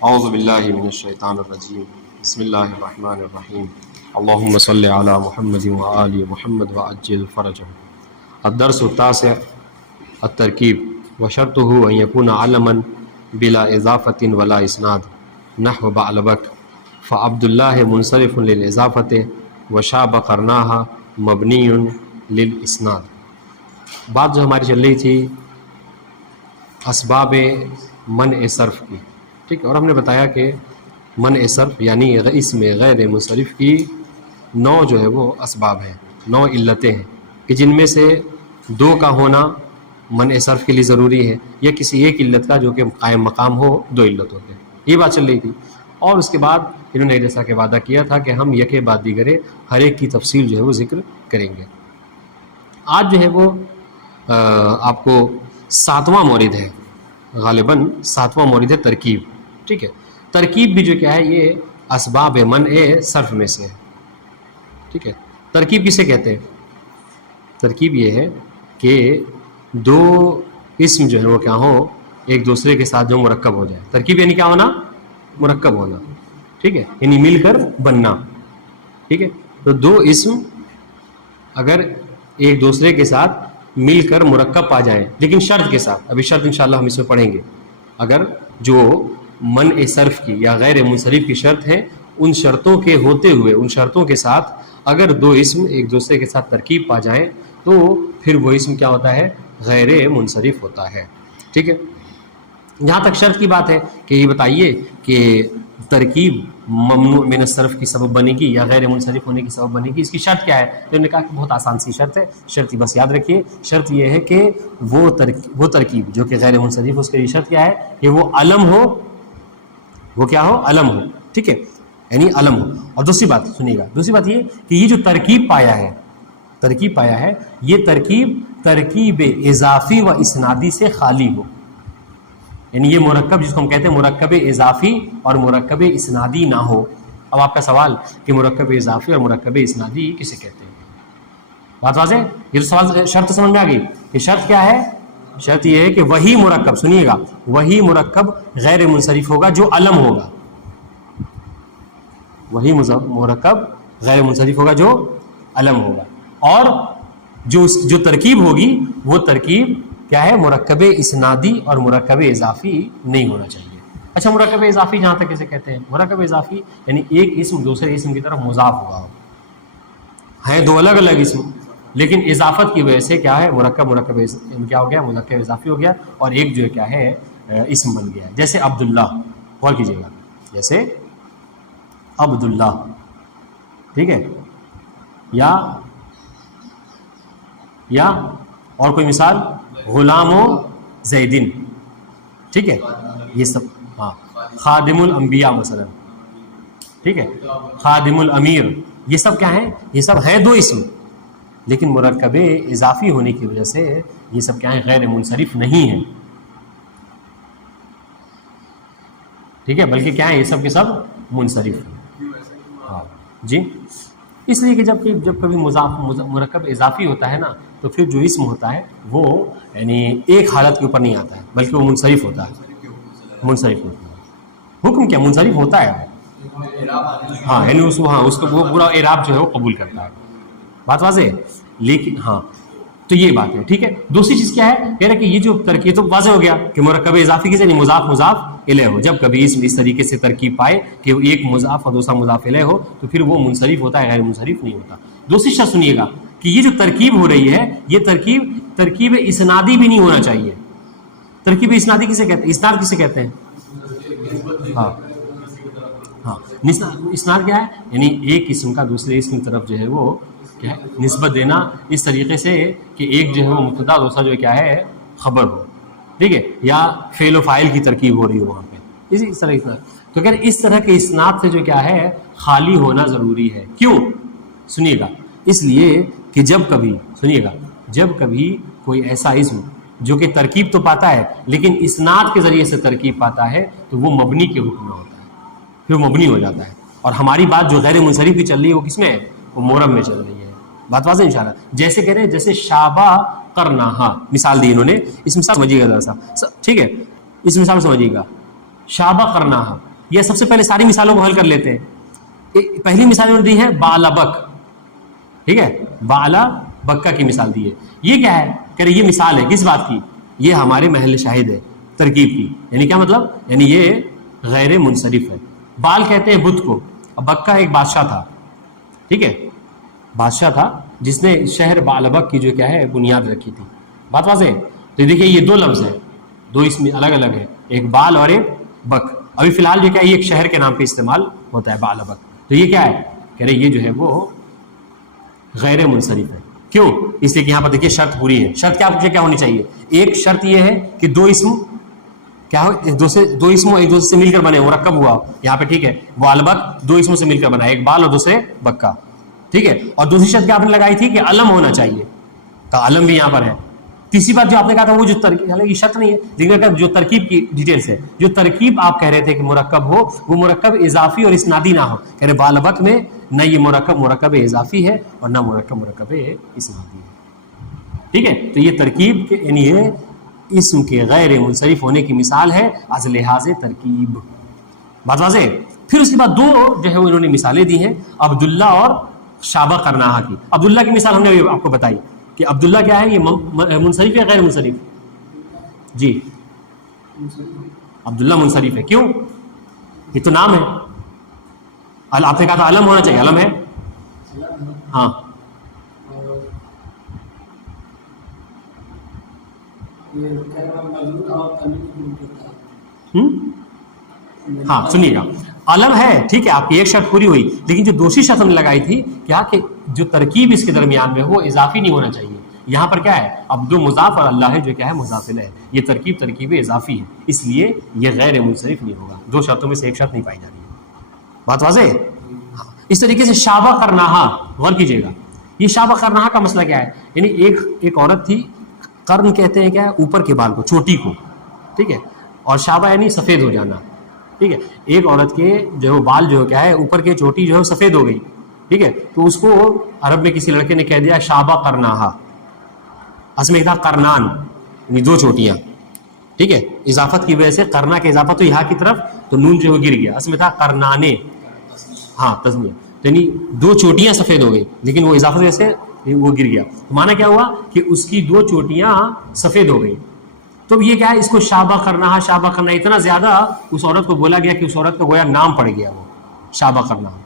اعوذ باللہ من الشیطان الرجیم بسم اللہ الرحمن الرحیم اللہم صلی علی محمد وآل محمد وعجل فرجہ. الدرس التاسع الترکیب وشرطه ان يكون علما بلا اضافة ولا اسناد نحو بعلبک فعبد اللہ منصرف للاضافة وشاب قرناها مبنی للاسناد. بات جو ہماری چل رہی تھی اسباب منع صرف کی، ٹھیک ہے، اور ہم نے بتایا کہ منع صرف یعنی اسم غیر منصرف کی 9 جو ہے وہ اسباب ہیں، 9 علتیں ہیں کہ جن میں سے 2 کا ہونا منع صرف کے لیے ضروری ہے یا کسی ایک علت کا جو کہ قائم مقام ہو 2 علتوں پہ. یہ بات چل رہی تھی اور اس کے بعد انہوں نے جیسا کہ وعدہ کیا تھا کہ ہم یکے بعد دیگرے ہر ایک کی تفصیل جو ہے وہ ذکر کریں گے. آج جو ہے وہ آپ کو 7واں مورد ہے، غالباً 7واں مورد ہے ترکیب. ٹھیک ہے، ترکیب بھی جو کیا ہے یہ اسباب منع صرف میں سے ہے. ٹھیک ہے، ترکیب کسے کہتے ہیں؟ ترکیب یہ ہے کہ 2 اسم جو ہے وہ کیا ہو ایک دوسرے کے ساتھ جو مرکب ہو جائے. ترکیب یعنی کیا ہونا؟ مرکب ہونا. ٹھیک ہے، یعنی مل کر بننا. ٹھیک ہے، تو 2 اسم اگر ایک دوسرے کے ساتھ مل کر مرکب پا جائیں، لیکن شرط کے ساتھ، ابھی شرط انشاءاللہ ہم اس میں پڑھیں گے. اگر جو منع صرف کی یا غیر منصرف کی شرط ہے ان شرطوں کے ہوتے ہوئے، ان شرطوں کے ساتھ اگر 2 اسم ایک دوسرے کے ساتھ ترکیب پا جائیں تو پھر وہ اسم کیا ہوتا ہے؟ غیر منصرف ہوتا ہے. ٹھیک ہے، جہاں تک شرط کی بات ہے کہ یہ بتائیے کہ ترکیب ممنوع من الصرف کی سبب بنے گی یا غیر منصرف ہونے کی سبب بنے گی، اس کی شرط کیا ہے؟ تو انہوں نے کہا کہ بہت آسان سی شرط ہے. شرط بس یاد رکھیے، شرط یہ ہے کہ وہ ترکیب جو کہ غیر منصرف، اس کے لیے شرط کیا ہے کہ وہ علم ہو. وہ کیا ہو؟ علم ہو. ٹھیک ہے، یعنی علم ہو. اور دوسری بات سنیے گا، دوسری بات یہ کہ یہ جو ترکیب پایا ہے یہ ترکیب اضافی و اسنادی سے خالی ہو. یعنی یہ مرکب جس کو ہم کہتے ہیں مرکب اضافی اور مرکب اسنادی نہ ہو. اب آپ کا سوال کہ مرکب اضافی اور مرکب اسنادی کسے کہتے ہیں؟ بات واضح؟ یہ تو سوال شرط سمجھ میں آ گئی. یہ شرط کیا ہے؟ شرط یہ ہے کہ وہی مرکب، سنیے گا، وہی مرکب غیر منصرف ہوگا جو علم ہوگا. وہی مرکب غیر منصرف ہوگا جو علم ہوگا. اور جو ترکیب ہوگی وہ ترکیب کیا ہے؟ مرکب اسنادی اور مرکب اضافی نہیں ہونا چاہیے. اچھا، مرکب اضافی جہاں تک اسے کہتے ہیں، مرکب اضافی یعنی ایک اسم دوسرے اسم کی طرف مضاف ہوا ہو. ہیں 2 الگ الگ اسم لیکن اضافت کی وجہ سے کیا ہے؟ مرکب کیا ہو گیا؟ مرکب اضافی ہو گیا اور ایک جو ہے کیا ہے اسم بن گیا. جیسے عبداللہ، غور کیجیے گا، جیسے عبداللہ. ٹھیک ہے، یا اور کوئی مثال غلام و زیدن. ٹھیک ہے، یہ سب. ہاں، خادم الانبیاء مثلا. ٹھیک ہے، خادم الامیر. یہ سب کیا ہیں؟ یہ سب ہیں 2 اسم لیکن مرکب اضافی ہونے کی وجہ سے یہ سب کیا ہیں؟ غیر منصرف نہیں ہیں. ٹھیک ہے، بلکہ کیا ہیں؟ یہ سب کے سب منصرف ہیں. ہاں جی، اس لیے کہ جب کبھی مرکب اضافی ہوتا ہے نا تو پھر جو اسم ہوتا ہے وہ یعنی ایک حالت کے اوپر نہیں آتا ہے بلکہ وہ منصرف ہوتا ہے. منصرف ہوتا ہے. حکم کیا؟ منصرف ہوتا ہے. ہاں، یعنی اس کو وہ پورا اعراب جو ہے وہ قبول کرتا ہے. بات واضح ہے؟ لیکن ہاں، تو یہ بات ہے. ٹھیک ہے، دوسری چیز کیا ہے؟ کہہ رہے کہ یہ جو ترکیب تو واضح ہو گیا کہ مرکب اضافی کسے نہیں؟ مضاف الیہ ہو. جب کبھی اسم اس طریقے سے ترکیب پائے کہ ایک مضاف اور دوسرا مضاف الیہ ہو تو پھر وہ منصرف ہوتا ہے، غیر منصرف نہیں ہوتا. دوسری شرط سنیے گا کہ یہ جو ترکیب ہو رہی ہے یہ ترکیب اسنادی بھی نہیں ہونا چاہیے. ترکیب اسنادی کسے کہتے ہیں؟ اسناد کسے کہتے ہیں؟ ہاں، اسناد کیا ہے؟ یعنی ایک اسم کا دوسرے اسم کی طرف جو ہے وہ کیا ہے؟ نسبت دینا اس طریقے سے کہ ایک جو ہے وہ مبتدا دوسرا جو ہے کیا ہے؟ خبر ہو. ٹھیک ہے، یا فعل و فاعل کی ترکیب ہو رہی ہو وہاں پہ. اس طرح اسناد تو اگر اس طرح کے اسناد سے جو کیا ہے خالی ہونا ضروری ہے. کیوں؟ سنیے گا، اس لیے کہ جب کبھی کوئی ایسا اسم جو کہ ترکیب تو پاتا ہے لیکن اسناد کے ذریعے سے ترکیب پاتا ہے تو وہ مبنی کے حکم میں ہوتا ہے، پھر مبنی ہو جاتا ہے. اور ہماری بات جو غیر منصرف کی چل رہی ہے وہ کس میں ہے؟ وہ مورب میں چل رہی ہے. بات واضح انشاءاللہ. جیسے کہہ رہے ہیں جیسے شابہ کرنا، مثال دی انہوں نے، اس مثال سمجھیے گا ذرا سا. ٹھیک ہے، اس مثال سمجھیے گا. شابہ کرنا یہ سب سے پہلے ساری مثالوں کو حل کر لیتے ہیں. پہلی مثال انہوں نے دی ہے بالبک. ٹھیک ہے, بالا بکا کی مثال دی ہے. یہ کیا ہے, کہہ رہے یہ مثال ہے کس بات کی, یہ ہمارے محل شاہد ہے ترکیب کی. یعنی کیا مطلب, یعنی یہ غیر منصرف ہے. بال کہتے ہیں بت کو, اور بکا ایک بادشاہ تھا. ٹھیک ہے, بادشاہ تھا جس نے شہر بالبک کی جو کیا ہے بنیاد رکھی تھی. بات واضح ہے. تو دیکھیے یہ دو لفظ ہیں, دو اس میں الگ الگ ہے, ایک بال اور ایک بک. ابھی فی الحال جو کیا ہے یہ ایک شہر کے نام پہ استعمال ہوتا ہے بالبک. تو یہ کیا ہے, کہہ رہے یہ جو ہے وہ غیر منصرف ہے. کیوں, اس لیے کہ یہاں پر دیکھیے شرط پوری ہے. شرط کیا ہونی چاہیے, ایک شرط یہ ہے کہ دو اسم کیا ہو, دو اسم ایک دوسرے سے مل کر بنے, مرکب ہوا یہاں پہ. ٹھیک ہے, بالبک دو اسموں سے مل کر بنا, ایک بال اور دوسرے بکا. ٹھیک ہے, اور دوسری شرط کیا آپ نے لگائی تھی کہ علم ہونا چاہیے, تو علم بھی یہاں پر ہے. تیسری بات جو آپ نے کہا تھا وہ جو ترکیب, حالانکہ یہ شرط نہیں ہے لیکن جو ترکیب کی ڈیٹیلس ہے, جو ترکیب آپ کہہ رہے تھے کہ مرکب ہو, وہ مرکب اضافی اور اسنادی نہ ہو. کہہ رہے بالبک میں نہ یہ مرکب اضافی ہے اور نہ مرکب اسنادی ہے. ٹھیک ہے, تو یہ ترکیب یعنی یہ اسم کے غیر منصرف ہونے کی مثال ہے از لحاظ ترکیب. بات واضح ہے. پھر اس کے بعد دو جو ہے انہوں نے مثالیں دی ہیں عبداللہ اور شابہ قرناہا کی. عبداللہ کی مثال ہم نے آپ کو بتائی کہ عبداللہ کیا ہے, یہ منصرف یا غیر منصرف. جی عبداللہ منصرف ہے. کیوں, یہ تو نام ہے. آپ نے کہا تھا علم ہونا چاہیے, علم ہے. ہاں ہاں سنیے گا, علم ہے. ٹھیک ہے, آپ کی ایک شرط پوری ہوئی, لیکن جو دوسری شرط ہم نے لگائی تھی کیا کہ جو ترکیب اس کے درمیان میں وہ اضافی نہیں ہونا چاہیے. یہاں پر کیا ہے, عبد مضاف اور اللہ ہے جو کیا ہے مضاف الیہ ہے. یہ ترکیب اضافی ہے, اس لیے یہ غیر منصرف نہیں ہوگا. دو شرطوں میں سے ایک شرط نہیں پائی جا رہی ہے. بات واضح ہے. اس طریقے سے شابہ قرناہا, غور کیجیے گا, یہ شابہ قرناہا کا مسئلہ کیا ہے. یعنی ایک عورت تھی, قرن کہتے ہیں کیا ہے اوپر کے بال کو, چوٹی کو. ٹھیک ہے, اور شابہ یعنی سفید ہو جانا. ٹھیک ہے, ایک عورت کے جو بال جو کیا ہے اوپر کے چوٹی جو ہے سفید ہو گئی. ٹھیک ہے, تو اس کو عرب میں کسی لڑکے نے کہہ دیا شابہ قرناہا. اصل میں تھا قرنان, یعنی دو چوٹیاں. ٹھیک ہے, اضافت کی وجہ سے قرنا کے اضافت تو یہاں کی طرف, تو نون جو گر گیا. اصل میں تھا قرنانے, ہاں تسنیہ, یعنی دو چوٹیاں سفید ہو گئی, لیکن وہ اضافت وجہ سے وہ گر گیا. تو مانا کیا ہوا کہ اس کی دو چوٹیاں سفید ہو گئی. تو یہ کیا ہے, اس کو شابہ قرناہا, شابہ قرناہا اتنا زیادہ اس عورت کو بولا گیا کہ اس عورت کا گویا نام پڑ گیا وہ شابہ قرناہا.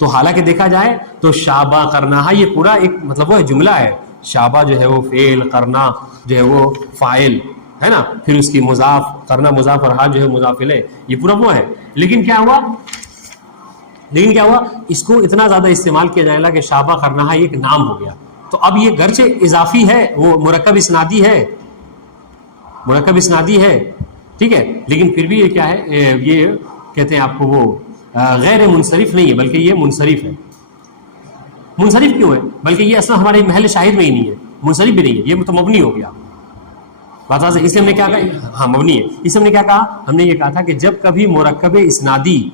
تو حالانکہ دیکھا جائے تو شابہ قرناہا یہ پورا ایک مطلب وہ جملہ ہے. شابہ جو ہے وہ فعل, قرنا جو ہے وہ فاعل ہے نا, پھر اس کی مضاف, قرنا مضاف اور ہا جو ہے مضاف الیہ, یہ پورا وہ ہے. لیکن کیا ہوا, اس کو اتنا زیادہ استعمال کیا جائے گا کہ شابہ قرناہا ایک نام ہو گیا. تو اب یہ گرچہ اضافی ہے, وہ مرکب اسنادی ہے, ٹھیک ہے, لیکن پھر بھی یہ کیا ہے, یہ کہتے ہیں آپ کو وہ غیر منصرف نہیں ہے بلکہ یہ منصرف ہے. منصرف کیوں ہے, بلکہ یہ اصلا ہمارے محل شاہد میں ہی نہیں ہے, منصرف بھی نہیں ہے, یہ تو مبنی ہو گیا. بات واضح. اس لیے ہم نے کیا کہا, ہاں مبنی ہے. اس لیے ہم نے کیا کہا, ہم نے یہ کہا تھا کہ جب کبھی مرکب اسنادی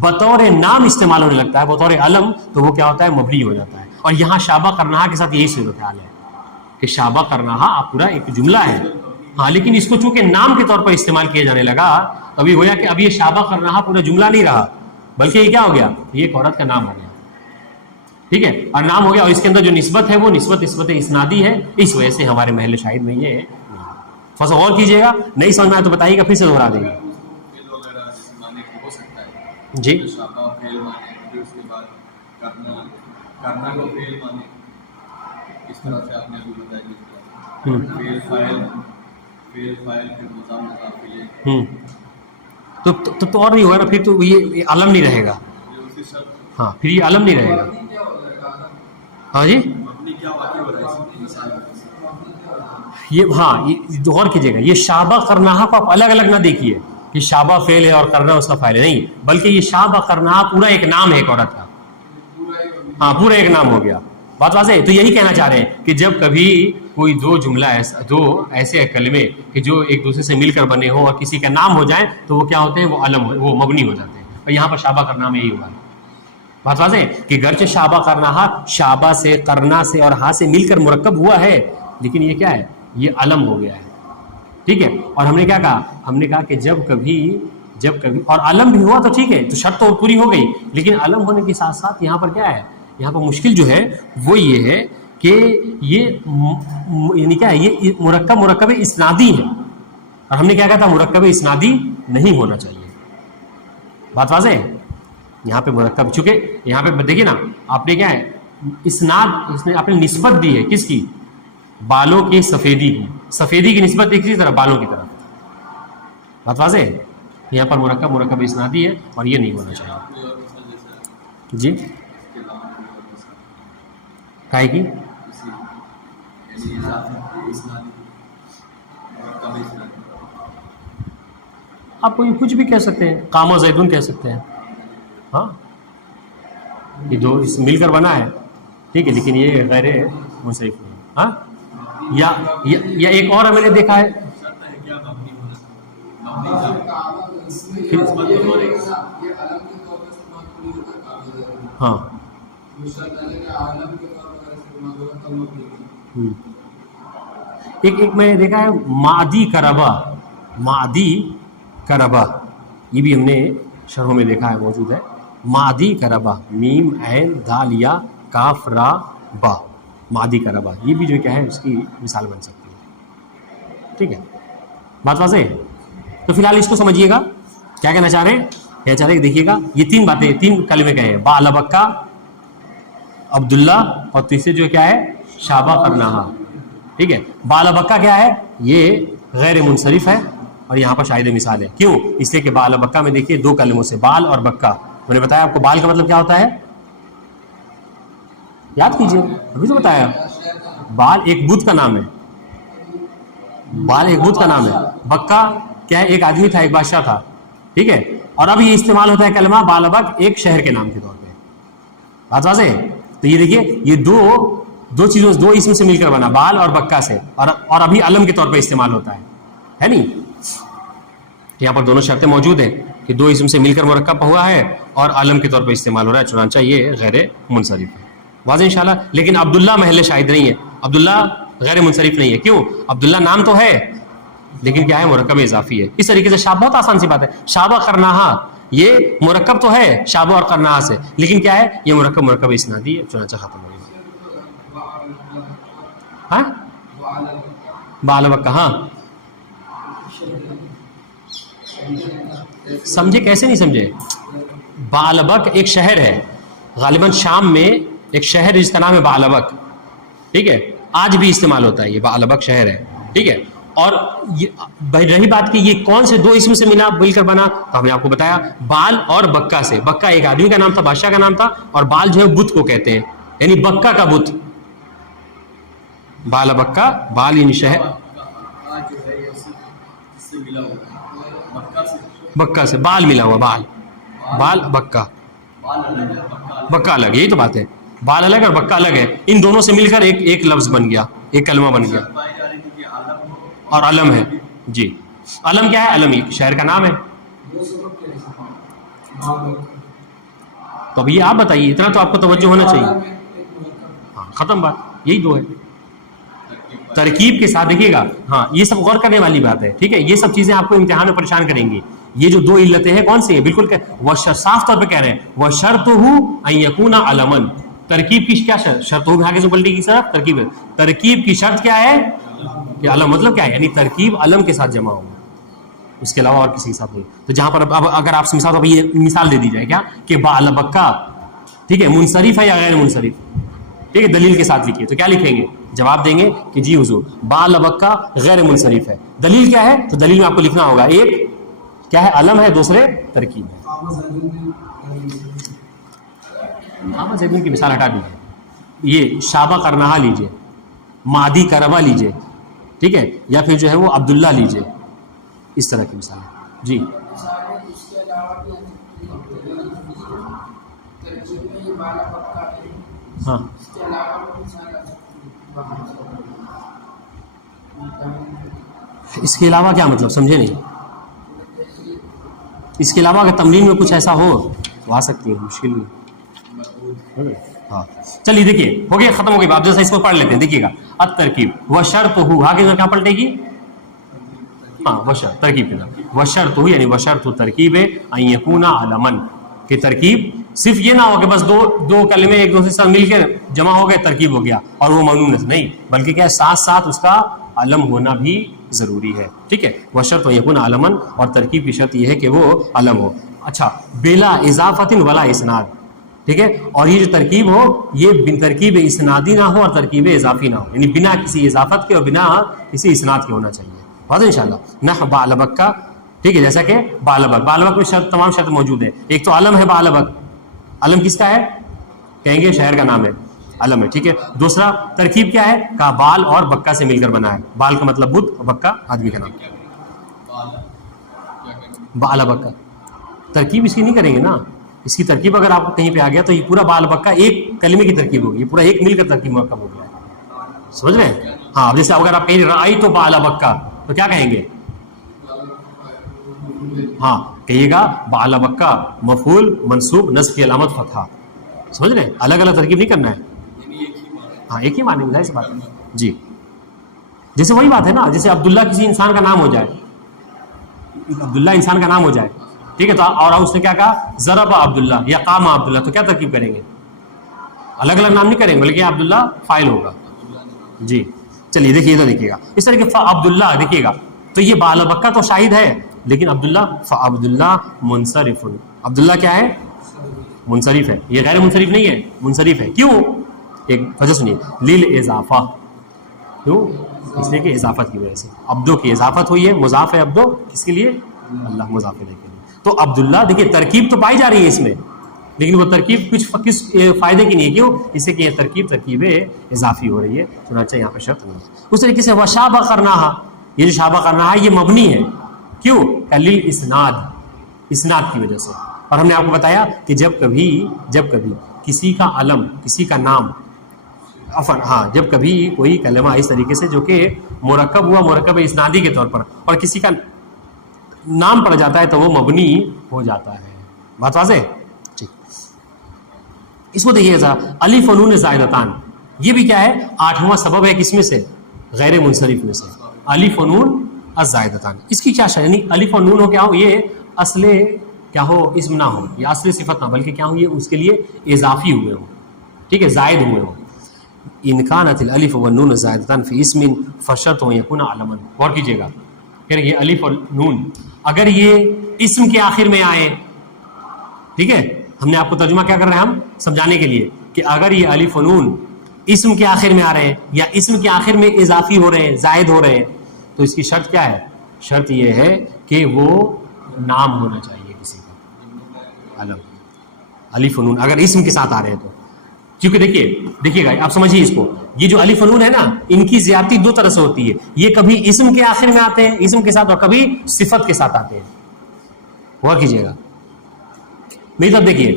بطور نام استعمال ہونے لگتا ہے, بطور علم, تو وہ کیا ہوتا ہے, مبنی ہو جاتا ہے. اور یہاں شابہ قرناہا کے ساتھ یہی صورتحال ہے کہ شابہ قرناہا پورا ایک جملہ ہے, ہاں, لیکن اس کو چونکہ نام کے طور پر استعمال کیا جانے لگا, ابھی ہوا کہ اب یہ شابہ قرناہا پورا جملہ نہیں رہا, بلکہ یہ کیا ہو گیا, یہ ایک عورت کا نام ہو گیا. ٹھیک ہے, اور نام ہو گیا, اور اس کے اندر جو نسبت ہے وہ نسبت اسنادی ہے. اس وجہ سے ہمارے محل شاہد میں یہ فصل. غور کیجیے گا, نہیں سمجھ میں آئے تو بتائیے گا, پھر سے دوہرا دیں گے. جی تو اور نہیں ہوگا نا, پھر تو یہ علم نہیں رہے گا. ہاں, پھر یہ علم نہیں رہے گا. ہاں جی, یہ ہاں غور کیجیے گا, یہ شابہ قرناہا کو آپ الگ الگ نہ دیکھیے کہ شابہ فعل ہے اور کرنا اس کا فاعل ہے, نہیں, بلکہ یہ شابہ قرناہا پورا ایک نام ہے ایک عورت کا. ہاں, پورا ایک نام ہو گیا. بات واضح ہے. تو یہی کہنا چاہ رہے ہیں کہ جب کبھی کوئی دو جملہ دو ایسے کلمے کہ جو ایک دوسرے سے مل کر بنے ہوں اور کسی کا نام ہو جائیں, تو وہ کیا ہوتے ہیں, وہ علم, وہ مبنی ہو جاتے ہیں. اور یہاں پر شابہ قرناہا میں یہی ہوا ہے. بات واضح ہے کہ گرچہ شابہ قرناہا شابہ سے, قرنا سے اور ہا سے مل کر مرکب ہوا ہے, لیکن یہ کیا ہے, یہ علم ہو گیا ہے. ٹھیک ہے, اور ہم نے کیا کہا, ہم نے کہا کہ جب کبھی جب کبھی اور علم بھی ہوا تو ٹھیک ہے، تو شرط تو پوری ہو گئی، لیکن علم ہونے کے ساتھ ساتھ یہاں پر کیا ہے، یہاں پر مشکل جو ہے وہ یہ ہے کہ یہ یعنی کیا ہے، یہ مرکب اسنادی ہے، اور ہم نے کیا کہا تھا، مرکب اسنادی نہیں ہونا چاہیے. بات واضح ہے؟ یہاں پہ مرکب، چونکہ یہاں پہ دیکھیے نا، آپ نے کیا ہے اسناد، اس میں آپ نے نسبت دی ہے کس کی، بالوں کی سفیدی کی، سفیدی کی نسبت دی کسی طرح بالوں کی طرف. بات واضح ہے؟ یہاں پر مرکب اسنادی ہے اور یہ نہیں ہونا چاہیے. جی کائے کی آپ کوئی کچھ بھی کہہ سکتے ہیں، قام زیدون کہہ سکتے ہیں، ہاں یہ دو اس مل کر بنا ہے، ٹھیک ہے، لیکن یہ غیر منصرف نہیں. ہاں یا ایک اور میں نے دیکھا ہے، ہاں ایک میں نے دیکھا ہے مادی کربا، یہ بھی ہم نے شرحوں میں دیکھا ہے، موجود ہے مادی کربا، میم عین دال یا کاف را با، مادی کربا، یہ بھی جو کیا ہے اس کی مثال بن سکتی ہے. ٹھیک ہے، بات واضح ہے؟ تو فی الحال اس کو سمجھیے گا کیا کہنا چاہ رہے ہیں. کیا چاہ رہے ہیں دیکھیے گا، یہ تین باتیں، تین کلمے کہے ہیں، با البکا، عبداللہ، اور تیسرے جو کیا ہے شابہ کرناہا. ٹھیک ہے، با البکا کیا ہے، یہ غیر منصرف ہے اور یہاں پر شاہد مثال ہے. کیوں؟ اس لیے کہ با البکا میں دیکھیے دو کلموں سے، بال اور بکا. میں نے بتایا آپ کو بال کا مطلب کیا ہوتا ہے، یاد کیجئے، ابھی تو بتایا، بال ایک بدھ کا نام ہے، بال ایک بدھ کا نام ہے. بکا کیا ہے، ایک آدمی تھا، ایک بادشاہ تھا. ٹھیک ہے، اور اب یہ استعمال ہوتا ہے کلمہ بالابک ایک شہر کے نام کے طور پہ. بات واضح ہے؟ تو یہ دیکھیے، یہ دو چیزوں، دو اسم سے مل کر بنا، بال اور بکا سے، اور ابھی علم کے طور پہ استعمال ہوتا ہے نہیں. یہاں پر دونوں شرطیں موجود ہیں کہ دو اسم سے مل کر مرکب ہوا ہے اور علم کے طور پہ استعمال ہو رہا ہے، چنانچہ یہ غیر منصرف ہے. واضح انشاءاللہ. لیکن عبداللہ محل شاہد نہیں ہے، عبداللہ غیر منصرف نہیں ہے. کیوں؟ عبداللہ نام تو ہے لیکن کیا ہے، مرکب اضافی ہے. اس طریقے سے شابہ، بہت آسان سی بات ہے، شابہ کرناہا، یہ مرکب تو ہے شابہ اور کرناہا سے، لیکن کیا ہے، یہ مرکب اسنادی ہے، چنانچہ ختم ہو گیا. ہاں بالبکا، ہاں سمجھے کیسے نہیں سمجھے؟ بالبک ایک شہر ہے، غالباً شام میں ایک شہر جس کا نام ہے بالبک. ٹھیک ہے، آج بھی استعمال ہوتا ہے، یہ بالبک شہر ہے. ٹھیک ہے، اور رہی بات کہ یہ کون سے دو اسم سے مل کر بنا، تو ہم نے آپ کو بتایا بال اور بکا سے. بکا ایک آدمی کا نام تھا، بادشاہ کا نام تھا، اور بال جو ہے بت کو کہتے ہیں، یعنی بکا کا بت. بالبکا، بال یعنی شہر، بکا سے بال ملا ہوا، بال بکا، بکا الگ، یہی تو بات ہے، بال الگ اور بکا الگ ہے. ان دونوں سے مل کر ایک لفظ بن گیا، ایک کلمہ بن گیا، اور علم ہے. جی علم کیا ہے، علم ایک شہر کا نام ہے. تو اب یہ آپ بتائیے، اتنا تو آپ کو توجہ ہونا چاہیے. ہاں ختم بات، یہی دو ہے. ترکیب کے ساتھ دیکھیے گا، ہاں یہ سب غور کرنے والی بات ہے. ٹھیک ہے، یہ سب چیزیں آپ کو امتحان میں پریشان کریں گی. یہ جو دو علتیں ہیں کون سی ہیں، بالکل صاف طور پہ کہہ رہے ہیں، وَشَرْطُهُ أَن يَكُونَ عَلَمًا. ترکیب کی کیا شرط ہوگی، آگے سے پلٹی کی طرف ترکیب کی شرط کیا ہے کہ علم، مطلب کیا ہے، یعنی ترکیب علم کے ساتھ جمع ہوگا، اس کے علاوہ اور کسی کے ساتھ نہیں. تو جہاں پر اب اگر آپ سے یہ مثال دے دی جائے کیا کہ بالبکا، ٹھیک ہے، منصرف ہے یا غیر منصرف، ٹھیک ہے، دلیل کے ساتھ لکھیے. تو کیا لکھیں گے، جواب دیں گے کہ جی حضور بالبکا غیر منصرف ہے. دلیل کیا ہے، تو دلیل میں آپ کو لکھنا ہوگا، ایک کیا ہے، علم ہے، دوسرے ترکیب ہے. قام زیدون کی مثال ہٹا دیجیے، یہ شابہ کرناہا لیجیے، مادی کربا لیجیے، ٹھیک ہے، یا پھر جو ہے وہ عبداللہ لیجیے، اس طرح کی مثال ہے. جی ہاں اس کے علاوہ کیا مطلب، سمجھے نہیں؟ اس کے علاوہ اگر تمرین میں کچھ ایسا ہو تو آ سکتی ہے، مشکل نہیں. ہاں چلیے دیکھیے، ہو گیا، ختم ہو گئی بات. جیسا اس کو پڑھ لیتے ہیں، دیکھیے گا، الترکیب و شرط ہو، آگے کیا پلٹے گی، ہاں وشر ترکیب کے ساتھ، وشرط ہو یعنی وشرط ترکیب ان یکون علمن، کہ ترکیب صرف یہ نہ ہو کہ بس دو کلمے ایک دوسرے کے ساتھ مل کے جمع ہو گئے ترکیب ہو گیا اور وہ ممنون نہیں، بلکہ کیا ہے ساتھ ساتھ اس کا علم ہونا بھی ضروری ہے. ٹھیک ہے، وشرط یکون علمن، اور ترکیب کی شرط یہ ہے کہ وہ علم ہو. اچھا، بلا اضافت ولا اسناد. ٹھیک ہے، اور یہ جو ترکیب ہو یہ ترکیب اسنادی نہ ہو اور ترکیب اضافی نہ ہو، یعنی بنا کسی اضافت کے اور بنا کسی اسناد کے ہونا چاہیے. بات ہے انشاءاللہ. نحو بعلبک کا، ٹھیک ہے، جیسا کہ بعلبک، بعلبک میں شرط تمام شرط موجود ہے. ایک تو علم ہے بعلبک، علم کس کا ہے؟ کہیں گے شہر کا نام ہے، علم ہے. ٹھیک ہے، دوسرا ترکیب کیا ہے؟ کا بال اور بکا سے مل کر بنا ہے. بال کا مطلب بدھ اور بکا آدمی کا نام. بعلبک کا ترکیب اس کی نہیں کریں گے نا، اس کی ترکیب اگر آپ کہیں پہ آ گیا تو یہ پورا بال بکا ایک کلمے کی ترکیب ہوگی، یہ پورا ایک مل کر ترکیب مرکب ہو گیا ہے. سمجھ رہے ہیں؟ ہاں، جیسے اگر آپ کہیں رأیت تو بعلبک تو کیا کہیں گے؟ ہاں کہیے گا بعلبک مفعول منصوب نصب کی علامت فتحہ. سمجھ رہے ہیں؟ الگ الگ ترکیب نہیں کرنا ہے. ہاں ایک ہی معنی میں، بات ہے جی. جیسے وہی بات ہے نا، جیسے عبداللہ کسی انسان کا نام ہو جائے، عبداللہ انسان کا نام ہو جائے، ٹھیک ہے، تو اور اس نے کیا کہا؟ ضرب عبداللہ یا قام عبداللہ، تو کیا ترکیب کریں گے؟ الگ الگ نام نہیں کریں گے بلکہ عبداللہ فاعل ہوگا. جی چلیے دیکھیے ادھر دیکھیے گا اس طرح کے عبداللہ دیکھیے گا تو یہ بعلبک تو شاہد ہے، لیکن عبداللہ فعبداللہ منصرف. عبداللہ کیا ہے؟ منصرف ہے. یہ غیر منصرف نہیں ہے، منصرف ہے. کیوں؟ ایک وجہ سنیے، للاضافہ. کیوں؟ اس لیے کہ اضافت کی وجہ سے، عبدو کی اضافت ہوئی ہے، مضاف ہے عبدو کس کے لیے؟ اللہ، مضاف ہے کے لیے. تو عبداللہ دیکھیے ترکیب تو پائی جا رہی ہے اس میں، لیکن وہ ترکیب کچھ کس فائدے کی نہیں ہے. کیوں؟ اس سے کہ یہ ترکیب اضافی ہو رہی ہے، چنانچہ یہاں پہ شرط نہیں ہے. اس طریقے سے وشابہ کرنا، یہ جو شابہ کرنا ہے یہ مبنی ہے. کیوں؟ للاسناد، اسناد کی وجہ سے. اور ہم نے آپ کو بتایا کہ جب کبھی کسی کا علم، کسی کا نام، ہاں جب کبھی کوئی کلمہ اس طریقے سے جو کہ مرکب ہوا، مرکب اسنادی کے طور پر، اور کسی کا نام پڑ جاتا ہے تو وہ مبنی ہو جاتا ہے. بات واضح ہے؟ ٹھیک. اس کو دیکھیے گا، الف و نون زائدتان، یہ بھی کیا ہے؟ 8واں سبب ہے. کس میں سے؟ غیر منصرف میں سے. الف و نون الزائدتان، اس کی کیا شان؟ یعنی الف و نون ہو کیا ہو؟ یہ اصل کیا ہو؟ اسم نہ ہو یا اصل صفت نہ، بلکہ کیا ہو؟ یہ اس کے لیے اضافی ہوئے ہو. ٹھیک ہے، زائد ہوئے ہو. ان کانت الالف والنون زائدتان فی اسم فشرط یکون علما. غور کیجیے گا کہ یہ الف اور نون اگر یہ اسم کے آخر میں آئے، ٹھیک ہے، ہم نے آپ کو ترجمہ کیا کر رہے ہیں ہم سمجھانے کے لیے کہ اگر یہ الف و نون اسم کے آخر میں آ رہے ہیں یا اسم کے آخر میں اضافی ہو رہے ہیں، زائد ہو رہے ہیں، تو اس کی شرط کیا ہے؟ شرط یہ ہے کہ وہ نام ہونا چاہیے کسی کا، علم. الف و نون اگر اسم کے ساتھ آ رہے ہیں تو، کیونکہ دیکھیے گا آپ سمجھیے اس کو، یہ جو الف و نون ہے نا، ان کی زیادتی دو طرح سے ہوتی ہے. یہ کبھی اسم کے آخر میں آتے ہیں اسم کے ساتھ، اور کبھی صفت کے ساتھ آتے ہیں. غور کیجیے گا میری طرف دیکھیے،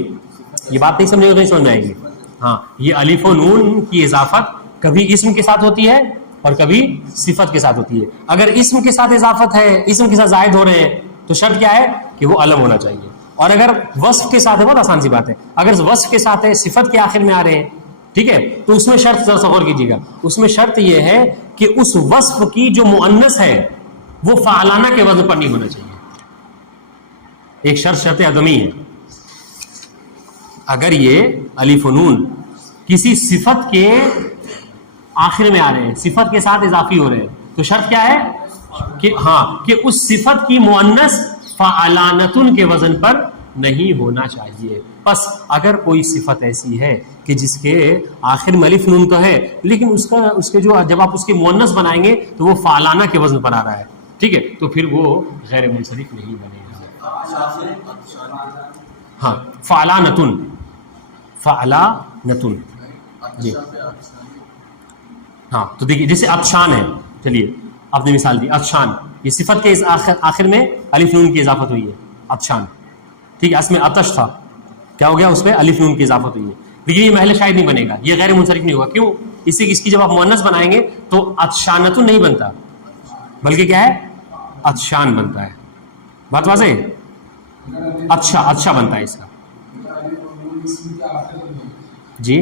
یہ بات نہیں سمجھے گا تو نہیں سمجھ میں آئے گی. ہاں، یہ الف و نون کی اضافت کبھی اسم کے ساتھ ہوتی ہے اور کبھی صفت کے ساتھ ہوتی ہے. اگر اسم کے ساتھ اضافت ہے، اسم کے ساتھ زائد ہو رہے ہیں، تو شرط کیا ہے؟ کہ وہ علم ہونا چاہیے. اور اگر وصف کے ساتھ ہے، بہت آسان سی بات ہے، اگر وصف کے ساتھ ہے، صفت کے آخر میں آ رہے ہیں، ٹھیک ہے، تو اس میں شرط ذرا غور کیجیے گا، اس میں شرط یہ ہے کہ اس وصف کی جو مؤنث ہے وہ فعلانہ کے وزن پر نہیں ہونا چاہیے. ایک شرط عدمی ہے. اگر یہ الف و نون کسی صفت کے آخر میں آ رہے ہیں، صفت کے ساتھ اضافی ہو رہے ہیں، تو شرط کیا ہے؟ کہ ہاں کہ اس صفت کی مؤنث فعلانتن کے وزن پر نہیں ہونا چاہیے. بس اگر کوئی صفت ایسی ہے کہ جس کے آخر میں الف نون تو ہے، لیکن اس کے جو جب آپ اس کے مؤنث بنائیں گے تو وہ فعلانہ کے وزن پر آ رہا ہے، ٹھیک ہے، تو پھر وہ غیر منصرف نہیں بنے گا. ہاں، فعلانتن جی. ہاں تو دیکھیے جیسے عطشان ہے، چلیے آپ نے مثال دی عطشان، یہ صفت کے آخر میں الف نون کی اضافت ہوئی ہے، عطشان، ٹھیک ہے، اس میں عطش تھا، کیا ہو گیا؟ اس پہ الف نون کی اضافت ہوئی ہے، لیکن یہ محل شاہد نہیں بنے گا، یہ غیر منصرف نہیں ہوگا. کیوں؟ اس کی جب آپ مؤنث بنائیں گے تو عطشانتن نہیں بنتا، بلکہ کیا ہے؟ عطشان بنتا ہے. بات واضح ہے؟ اچھا بنتا ہے اس کا. جی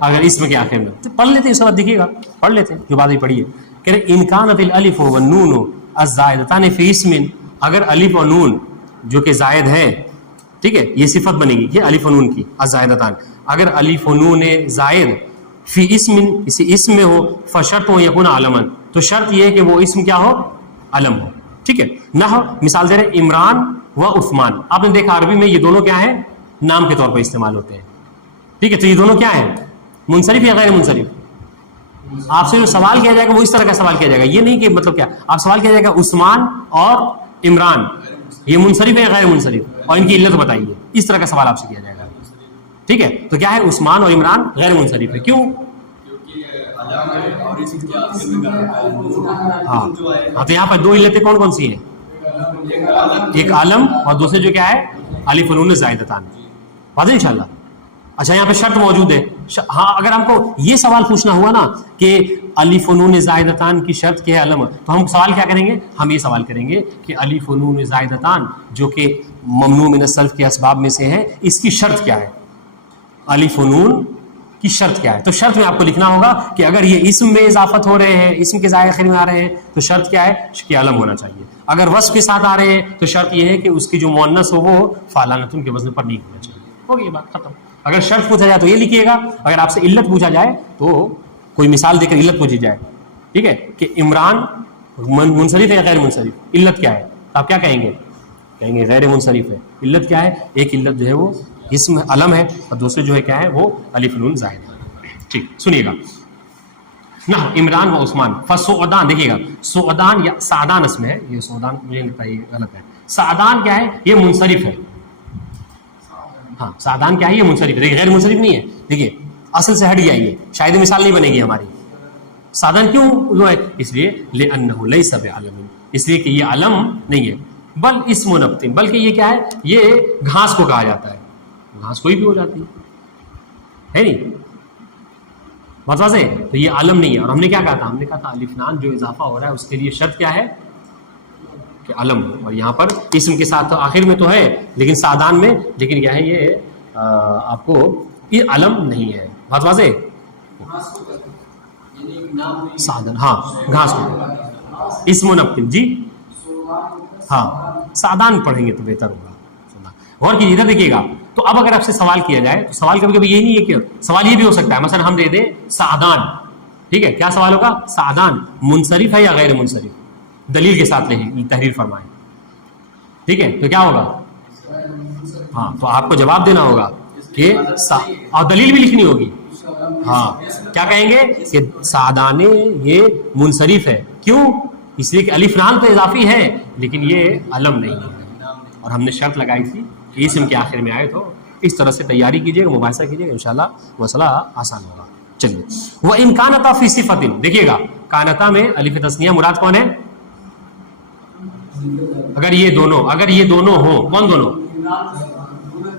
اگر اسم کے آخر میں تو پڑھ لیتے ہیں، اس کے بعد دیکھیے گا پڑھ لیتے ہیں جو بات بھی پڑھیے کہ ان کانت الالف والنون الزائدتان فی اسم، اگر الف و نون جو کہ زائد ہے، ٹھیک ہے، یہ صفت بنے گی یہ الف و نون کی الزائدتان، اگر الف و نون زائد فی اسم اسی اسم میں ہو فشرط یکون علما، تو شرط یہ ہے کہ وہ اسم کیا ہو، علم ہو، ٹھیک ہے. نحو مثال دے رہے عمران و عثمان، آپ نے دیکھا عربی میں یہ دونوں کیا ہیں، نام کے طور پر استعمال ہوتے ہیں، ٹھیک ہے. تو یہ دونوں کیا ہیں، منصرف یا غیر منصرف؟ آپ سے جو سوال کیا جائے گا وہ اس طرح کا سوال کیا جائے گا، یہ نہیں کہ مطلب کیا آپ سوال کیا جائے گا عثمان اور عمران یہ منصرف ہے یا غیر منصرف اور ان کی علت بتائیے، اس طرح کا سوال آپ سے کیا جائے گا، ٹھیک ہے. تو کیا ہے، عثمان اور عمران غیر منصرف ہے، کیوں؟ ہاں تو یہاں پر دو علتیں کون کون سی ہیں، ایک عالم اور دوسرے جو کیا ہے الف و نون زائدتان، واضح انشاءاللہ. اچھا یہاں پہ شرط موجود ہے، ہاں اگر ہم کو یہ سوال پوچھنا ہوا نا کہ الف و نون زائدتان کی شرط کیا ہے علم، تو ہم سوال کیا کریں گے، ہم یہ سوال کریں گے کہ الف و نون زائدتان جو کہ ممنوع من الصرف کے اسباب میں سے ہے، اس کی شرط کیا ہے، الف و نون کی شرط کیا ہے. تو شرط میں آپ کو لکھنا ہوگا کہ اگر یہ اسم میں اضافت ہو رہے ہیں، اسم کے ذائقے میں آ رہے ہیں تو شرط کیا ہے کہ علم ہونا چاہیے. اگر وصف کے ساتھ آ رہے ہیں تو شرط یہ ہے کہ اس کی جو مؤنث ہو وہ فعلانتن کے وزن پر نہیں ہونا چاہیے. ہو گئی بات ختم. اگر شرط پوچھا جائے تو یہ لکھیے گا، اگر آپ سے علت پوچھا جائے تو کوئی مثال دے کر علت پوچھی جائے، ٹھیک ہے، کہ عمران منصرف ہے یا غیر منصرف، علت کیا ہے، آپ کیا کہیں گے، کہیں گے غیر منصرف ہے. علت کیا ہے، ایک علت جو ہے وہ اسم علم ہے اور دوسرے جو ہے کیا ہے وہ الف نون زائد ہے. ٹھیک سنیے گا، نہ عمران و عثمان فسعدان، دیکھیے گا سعدان یا سعدان اسم ہے، یہ سعدان مجھے لگتا ہے یہ غلط ہے. سعدان کیا ہے، یہ منصرف ہے، ہاں سعدان کیا ہے، یہ منصرف ہے، غیر منصرف نہیں ہے. دیکھیے اصل سے ہٹ گیا، یہ شاید مثال نہیں بنے گی ہماری. سعدان کیوں لو ہے، اس لیے لأنه ليس بعلم، اس لیے کہ یہ علم نہیں ہے، بل اسم نبت، بلکہ یہ کیا ہے، یہ گھاس کو کہا جاتا ہے. گھاس کوئی بھی ہو جاتی ہے نہیں، بات واضح ہے. تو یہ عالم نہیں ہے. اور ہم نے کیا کہا تھا، ہم نے کہا تھا الف نان جو اضافہ ہو رہا ہے اس کے لیے شرط کیا ہے کہ علم ہو، اور یہاں پر اسم کے ساتھ آخر میں تو ہے لیکن سعدان میں، لیکن کیا ہے یہ آپ کو یہ علم نہیں ہے. بات واضح ہے. سعدان ہاں گھاس کو اسم و نبت، جی ہاں سعدان پڑھیں گے تو بہتر ہوگا. غور کیجیے ادھر دیکھیے گا. تو اب اگر آپ سے سوال کیا جائے تو سوال کبھی کبھی یہ نہیں ہے کہ سوال یہ بھی ہو سکتا ہے، مثلا ہم دے دیں سعدان، ٹھیک ہے، کیا سوال ہوگا، سعدان منصرف ہے یا غیر منصرف، دلیل کے ساتھ تحریر فرمائیں، ٹھیک ہے. تو کیا ہوگا، ہاں تو آپ کو جواب دینا ہوگا کہ اور دلیل بھی لکھنی ہوگی. ہاں کیا کہیں گے کہ سعدان یہ منصرف ہے، کیوں، اس لیے کہ الف لام تو اضافی ہے لیکن یہ علم نہیں ہے. اور ہم نے شرط لگائی تھی کہ اسم کے آخر میں آئے. تو اس طرح سے تیاری کیجیے گا، مباحثہ کیجیے گا، انشاءاللہ مسئلہ آسان ہوگا. چلیے وہ ان کانتا فی صفت، دیکھیے گا کانتا میں الف تثنیہ مراد کون ہے، اگر یہ دونوں ہوں، کون دونوں،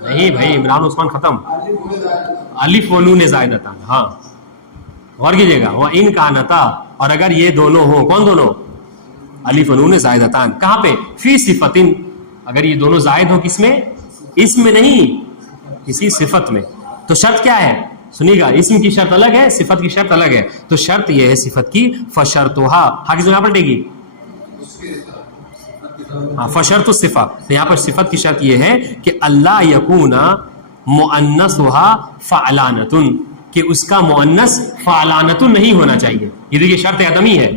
نہیں بھائی عمران عثمان ختم، الف و نون زائدتان. ہاں غور کیجیے گا، وہ ان کانتا، اور اگر یہ دونوں ہوں، کون دونوں، الف و نون زائدتان، کہاں پہ، فی صفت، اگر یہ دونوں زائد ہو کس میں، اسم میں نہیں کسی صفت میں. تو شرط کیا ہے، سنیے گا، اسم کی شرط الگ ہے، صفت کی شرط الگ ہے. تو شرط یہ ہے صفت کی، فشرطھا، حافظ یہاں پلٹے گی، ہاں فشرط الصفہ. یہاں پر صفت کی شرط یہ ہے کہ اللہ یکون مؤنثھا فعلانۃ، کہ اس کا مؤنث فعلانۃ نہیں ہونا چاہیے. یہ دیکھیے شرط عدمی ہے.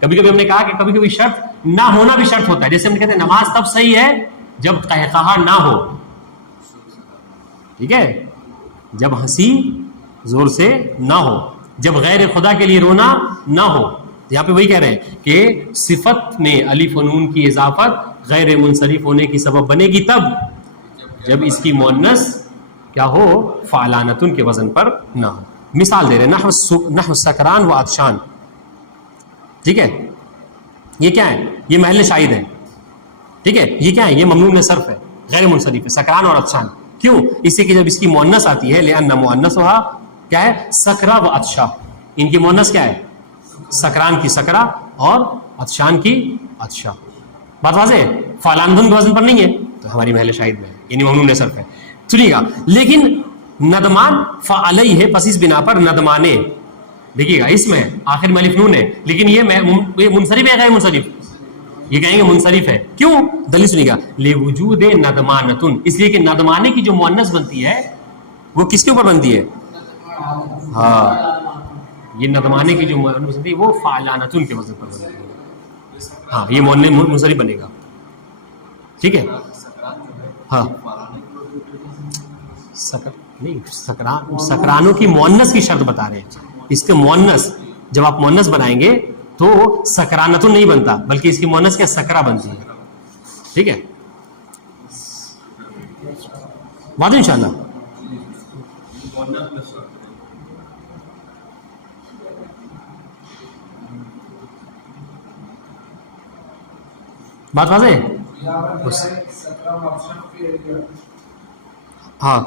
کبھی کبھی ہم نے کہا کہ کبھی کبھی شرط نہ ہونا بھی شرط ہوتا ہے. جیسے ہم کہتے ہیں نماز تب صحیح ہے جب قہقہا نہ ہو، ٹھیک ہے، جب ہنسی زور سے نہ ہو، جب غیر خدا کے لیے رونا نہ ہو. یہاں پہ وہی کہہ رہے ہیں کہ صفت میں الف و نون کی اضافت غیر منصرف ہونے کی سبب بنے گی تب جب اس کی مؤنث کیا ہو، فعلانتن کے وزن پر نہ ہو. مثال دے رہے نحو سکران و عطشان، ٹھیک ہے، یہ کیا ہے، یہ محل شاہد ہے، ٹھیک ہے، یہ کیا ہے، یہ ممنوع من صرف ہے، غیر منصرف ہے، سکران اور عطشان. کیوں، اس سے کہ جب اس کی مؤنث آتی ہے، لأن مؤنثھا کیا ہے، سکرا و عطشا، ان کی مؤنث کیا ہے، سکران کی سکرا اور عطشان کی عطشا. بات واضح ہے، فعلانتن کے وزن پر نہیں ہے تو ہماری محل شاہد میں ہے، یعنی ممنوع من صرف ہے. سنیے گا. لیکن ندمان فعلی ہے پس اس بنا پر ندمانے, دیکھیے گا اس میں آخر میں الف نون ہے, لیکن یہ منصرف ہے غیر منصرف؟ یہ کہیں گے منصرف ہے. کیوں؟ دلیل سنیے گا. لوجود ندمانتن, اس لیے کہ ندمانے کی جو مؤنث بنتی ہے وہ کس کے اوپر بنتی ہے؟ ہاں, یہ ندمانے کی جو مؤنث بنتی ہے وہ فعلانتن کے وزن پر بنتی ہے. ہاں یہ منصرف بنے گا. ٹھیک ہے. ہاں نہیں, سکرانوں کی مؤنث کی شرط بتا رہے ہیں. اس کے مؤنث جب آپ مؤنث بنائیں گے تو سکرانتن نہیں بنتا, بلکہ اس کی مؤنث کیا سکرا بنتی ہے. ٹھیک ہے, واضح انشاءاللہ. بات واضح ہے. ہاں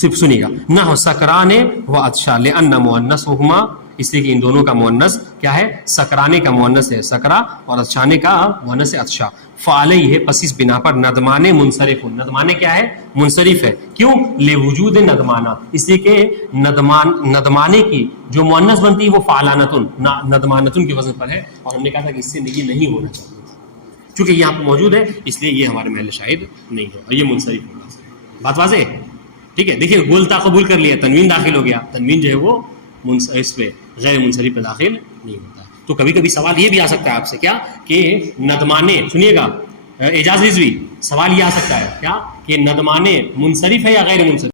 صرف سنیے گا. نہ سکرانے و عطشا لأن مؤنثہما, اس لیے کہ ان دونوں کا مؤنث کیا ہے؟ سکرانے کا مؤنث ہے سکرا, اور عطشانے کا مؤنث ہے عطشا. فعلی ہے پس اس بنا پر ندمانے منصرف, ندمانے کیا ہے؟ منصرف ہے. کیوں؟ لوجود ندمانہ, اس لیے کہ ندمانے کی جو مؤنث بنتی ہے وہ فعلانتن ندمانتن کے وزن پر ہے, اور ہم نے کہا تھا کہ اس سے نہیں ہونا چاہیے. چونکہ یہاں پہ موجود ہے اس لیے یہ ہمارے محل شاہد نہیں ہے, اور یہ منصرف ہوگا. بات واضح ہے. ٹھیک ہے, دیکھیے گولتا قبول کر لیا, تنوین داخل ہو گیا, تنوین جو ہے وہ اس پہ غیر منصرف پہ داخل نہیں ہوتا. تو کبھی کبھی سوال یہ بھی آ سکتا ہے آپ سے, کیا کہ ندمانے, سنیے گا اعجاز رضوی, سوال یہ آ سکتا ہے کیا کہ ندمانے منصرف ہے یا غیر منصرف؟